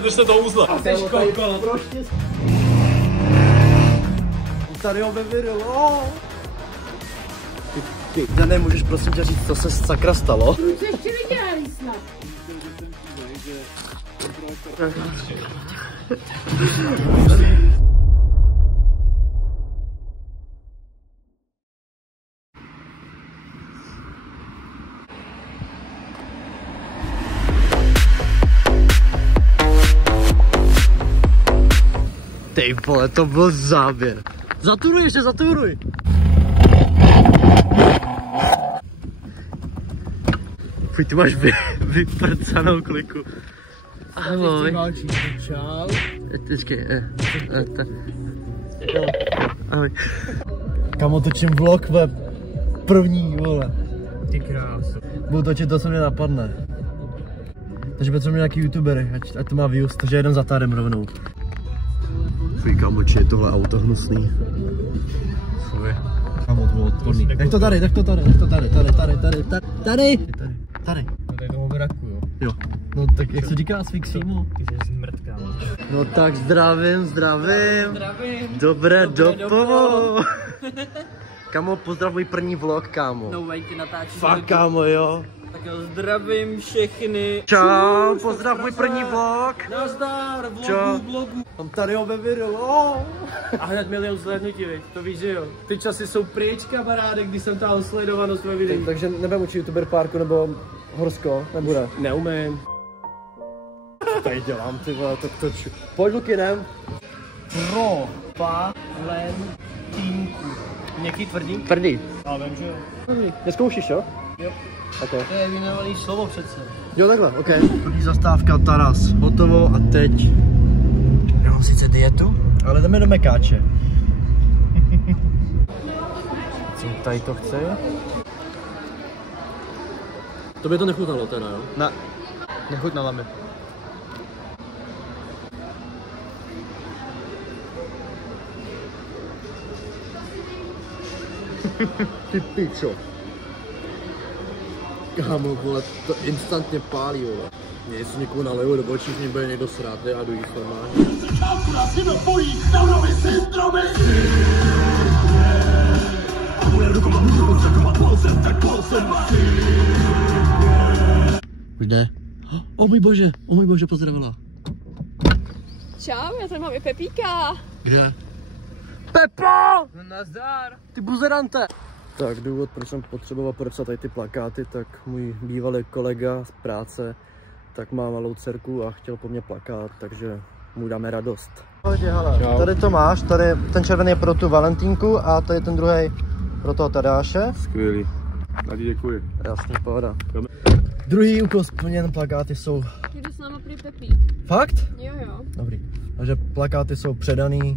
Drž se toho uzla. A jsi kokot. Tady ho vyvirulo. Ty, nemůžeš prosím tě říct, co se sakra stalo? Už jsi ještě vydělali snad. Ty vole, to byl záběr. Zaturuj ještě, zaturuj. Fuj, ty máš vyprcanou kliku. Ahoj. Čau. Počkej, ahoj. Kamo, točím vlog ve první, vole. Ty krásu. Budu točit to, co mě napadne. Takže potřebujeme nějaký youtubery, ať to má views, takže jedem za tádem rovnou. Fuj, kamo, či je tohle auto hnusný. Fuj. Kamo, to bylo odporný. Tak to tady. Tady. No tady tomu vraku, jo. Jo. No tak jak se říká svý ksímo? Ty jsi zmrtka. No tak zdravím. Dobré dopovo. Kamo, pozdrav můj první vlog, kámo. No way, ty natáčíš. Fakt, kámo, jo. Tak jo, zdravím všechny. Čau, pozdrav můj první vlog. Nazdar, vlogu. Tam tady ho vyvirulo. A hned milion zhlédnutí, viď? To víš, že jo. Ty časy jsou pryč, kamaráde, když jsem táhl sledovanost ve videu. Takže nebudeme učit youtuber parku nebo horsko, nebude. Neumím. Tady dělám, ty vole, tak toču. Pojď, Luky, jdem. Pro Valentínku. Měkký tvrdý? Tvrdý. Já vím, že jo. Neskoušíš, jo? Jo. Okay. To je vyjmenovaný slovo přece. Jo, takhle, ok. První zastávka Taras, hotovo a teď. Já mám sice dietu, ale jdeme do Mekáče. Co tady to chce? To by to nechutnalo teda, jo? Ne, nechutnala mi. Ty pičo. Kámo, vole, to instantně pálí, vole. Mě jestli někoho naleju do očí, mě bude někdo srát, já jdu jíst normálně. Už jde. O můj bože, pozdravila. Čau, já tady mám i Pepíka. Kde? Pepo! Nazdar. Ty buzerante! Tak důvod, proč jsem potřeboval podepsat tady ty plakáty, tak můj bývalý kolega z práce tak má malou dcerku a chtěl po mně plakát, takže mu dáme radost. Hele, tady to máš, tady ten červený je pro tu Valentínku a tady ten druhý pro toho Tadáše. Skvělý. Tady děkuji. Jasný, pohoda. Druhý úkol splněn, plakáty jsou... Jdu s náma prý Pepík. Fakt? Jo. Dobrý. Takže plakáty jsou předaný,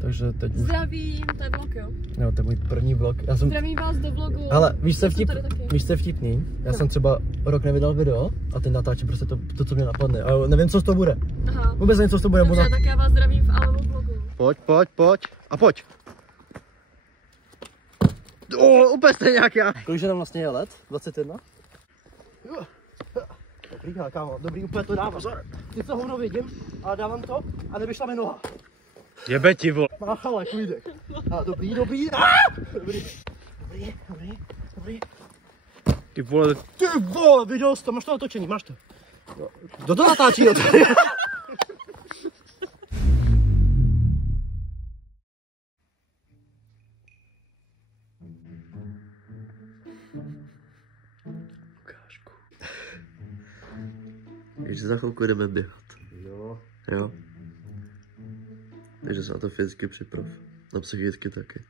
takže teď už... Zdravím, to je vlog, jo? Jo, to je můj první vlog. Zdravím vás do vlogu. Ale víš, co je vtipný? Já jsem třeba rok nevydal video a teď natáčím prostě to, co mě napadne. A nevím, co z toho bude. Aha. Vůbec nevím, co z toho bude. Dobře, tak já vás zdravím v Alamo vlogu. Pojď. A pojď. Úplně stejně jak já. Kolik tam vlastně je let? 21? Dobrý, kámo, dobrý, úplně to dávám. Ty co hovno vidím, ale dávám to a nevyšla mi noha. Jebe ti, vole. Máchala, klídek. A dobrý. Dobrý. Ty vole. Ty vole, viděl jsi to, máš to natočený, máš to. Kdo to natáčí? Ukážku. Takže za chvilku jdeme běhat. Jo. Takže se na to fyzicky připrav. Na psychicky taky.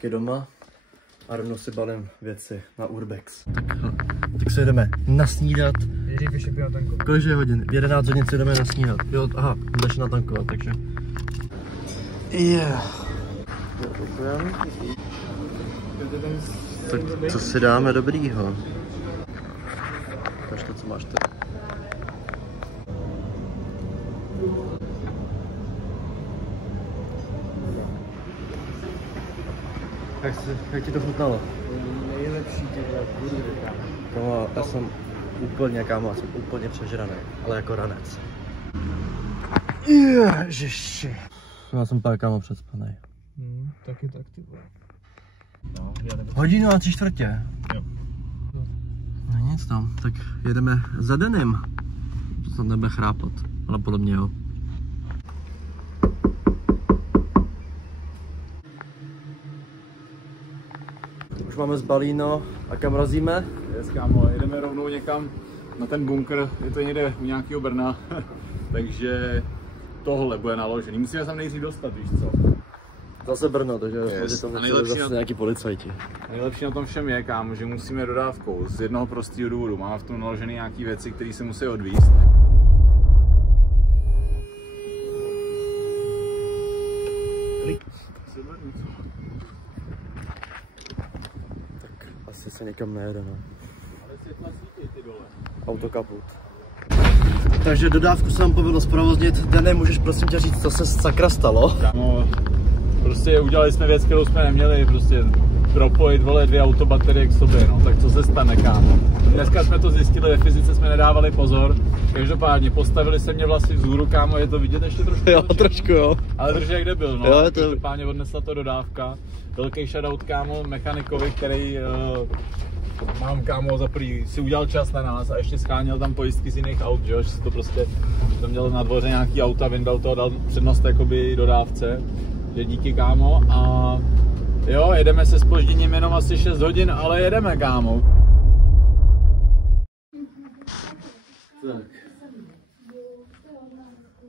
zpátky doma a rovnou si balím věci na Urbex. Tak se jdeme nasnídat. Kolik je hodin? V 11 hodin se jdeme nasnídat. Jo, aha, jdeš natankovat, takže. Tak co si dáme dobrýho? Ukaž to, co máš tady. Jak ti to chutnalo? Nejlepší těhle burgery. Kámo, já jsem úplně přežraný, ale jako ranec. Ježiši. Já jsem pár kámo předspanej. Taky tak ty vole. No, Hodinu a 3/4. Jo. No nic tam, tak jedeme za Denem. To tam nebude chrápat, ale podle mě jo. Už máme zbalíno a kam razíme? Kámo, jedeme rovnou někam na ten bunkr, je to někde u nějakého Brna, takže tohle bude naložený. Musíme tam nejdřív dostat, víš co? Zase Brno, takže Yes. tam Nejlepší zase nějaký policajti. Nejlepší na tom všem je, kámo, že musíme dodávkou z jednoho prostého důvodu. Máme v tom naložené nějaké věci, které se musí odvízt. Tak asi se někam nejede, no. Ale světla svítí ty dole. Autokaput. Takže dodávku se nám povedlo zprovoznit. Dene, můžeš prosím tě říct, co se sakra stalo? Kámo, prostě udělali jsme věc, kterou jsme neměli, prostě propojit, vole, 2 autobaterie k sobě, no, tak co se stane, kámo? Dneska jsme to zjistili, ve fyzice jsme nedávali pozor, každopádně postavili se mě vlasy vzhůru, kámo, je to vidět ještě trošku? Jo, trošku jo. Ale drží jak debil, no, jo, to... každopádně odnesla to dodávka, velký shoutout, kámo, mechanikovi, který mám, kámo, za prvý si udělal čas na nás a ještě scháněl tam pojistky z jiných aut, že si to prostě, to měl na dvoře nějaký auta, vyndal to a dal přednost jakoby dodávce, že díky, kámo, a jo, jedeme se zpožděním jenom asi 6 hodin, ale jedeme, kámo. Tak.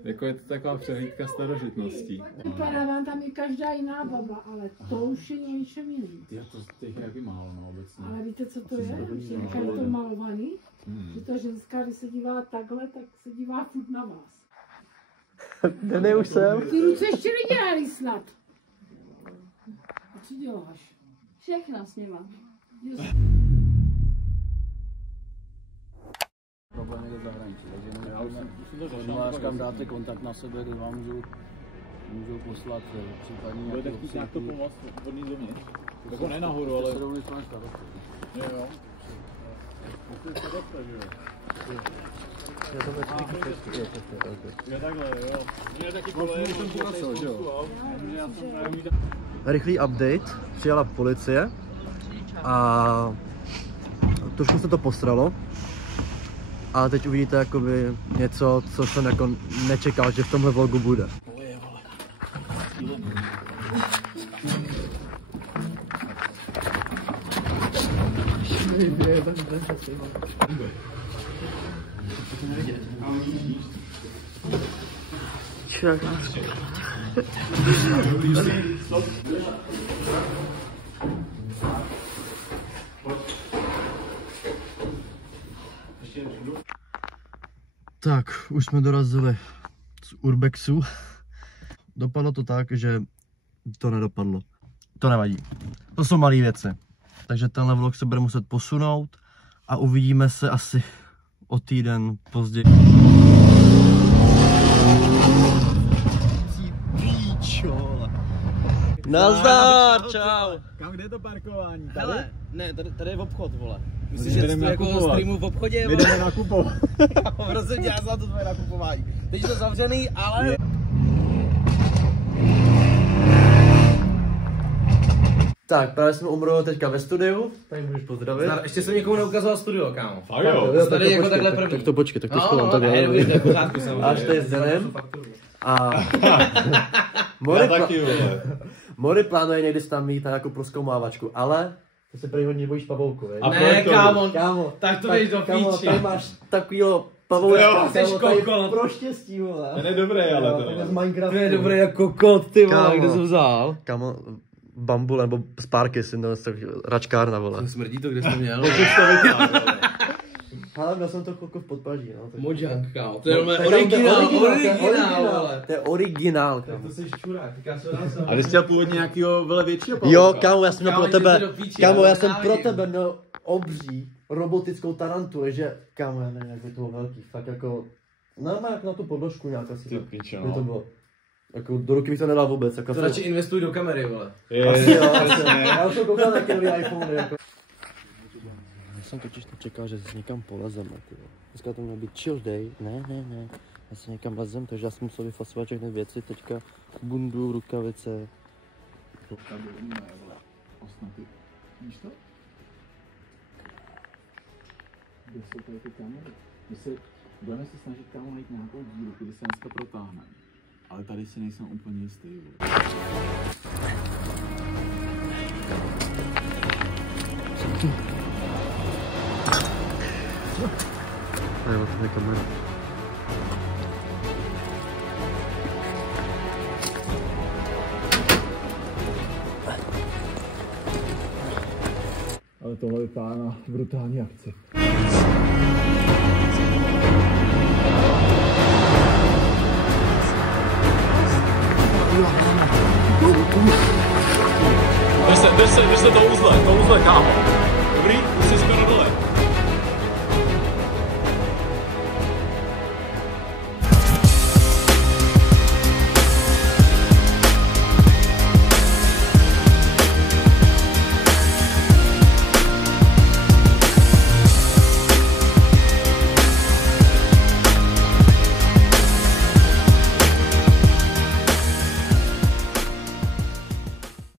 Jako je to taková přehlídka starožitností. Vypadá vám tam i každá jiná baba, ale to už je něčem jiným. Já to těch je jaký málo, no, obecně. Ale víte, co to je? Že jak je to malovaný, že ta ženská, když se dívá takhle, tak se dívá furt na vás. Dene, už jsem. Ty ruce ještě nedělali snad. A co děláš? Všechno s nima. Problém je do zahraničí, takže jenom kam dáte kontakt na sebe, kde vám můžou poslat případně nějaké obsíky. Jak to pomoct vodní dovnitř? Jako ne nahoru, ale... Jo, jo. Jo, takhle, jo. Mě taky Rychlý update, přijela policie a trošku se to posralo. A teď uvidíte jakoby něco, co jsem jako nečekal, že v tomhle vlogu bude. Tak, už jsme dorazili z Urbexu. Dopadlo to tak, že to nedopadlo. To nevadí. To jsou malé věci. Takže tenhle vlog se bude muset posunout a uvidíme se asi o týden později. Nazdar, čau! Kam, kde je to parkování? Tady? Hele, ne, tady je obchod, vole. Myslíš, že jdeme jako streamu v obchodě, my jdeme nakupovat. Prosím, já znám to tvoje nakupování. Teď je to zavřený, ale... Tak, právě jsme umrli teďka ve studiu, tady můžeš pozdravit. Ještě jsem někomu neukazoval studio, kámo. A jo. Tady jako takhle první. Tak to počkej, tak to No, schovám no, takhle. dobrý, to je v pořádku, samozřejmě. Až to je s Denem. A Mori plánuje někdy tam mít na nějakou prozkoumávačku, ale to se prý hodně bojíš pavouku, veď? Ne, kámo, Kámo, tak to jdeš do kámo, píči. tady máš takovýho pavoučka, Jo, jsi kokot. pro štěstí, vole. Ten je dobrý, ale to. Z Minecraftu. To je dobrý jako kokot, ty vole, Kámo. kde jsi vzal? Kámo, Bambule nebo Sparky, si račkárna, vole. Smrdí to, kde jsi to měl? Ale měl jsem to chvilku v podpaží, no. Mojang, kámo. To je originál, vole. To je originál, kámo. To jsi čurák, A ty jsi chtěl původně nějakýho vele většího pavouka? Jo, kámo, já jsem měl Kámo, pro tebe, jdi do píči, kámo, já já jsem to pro nevím. tebe měl obří robotickou tarantulu, že, kámo, já nevím, jak by to bylo velký, fakt jako, normálně jako na tu podložku nějak asi Ty tak, pičo, by to no. bylo. Jako do ruky bych to nedal vůbec, jako To radši investuj do kamery, vole. asi jo, asi. Já už jsem koukal na nový iPhone, jako. Já jsem totiž nečekal, že se někam polezeme, tyjo. Dneska to měl být chill day, ne. Já se někam lezem, takže já jsem musel vyfasovat všechny věci, teďka bundu, rukavice. Víš to? Kde jsou tady ty kamery? Budeme se snažit kámo najít nějakou díru, kdy se dneska protáhne. Ale tady si nejsem úplně jistý. Jo, to je kamera. Ale tohle vypadá na brutální akci. Drž se to uzle, kámo.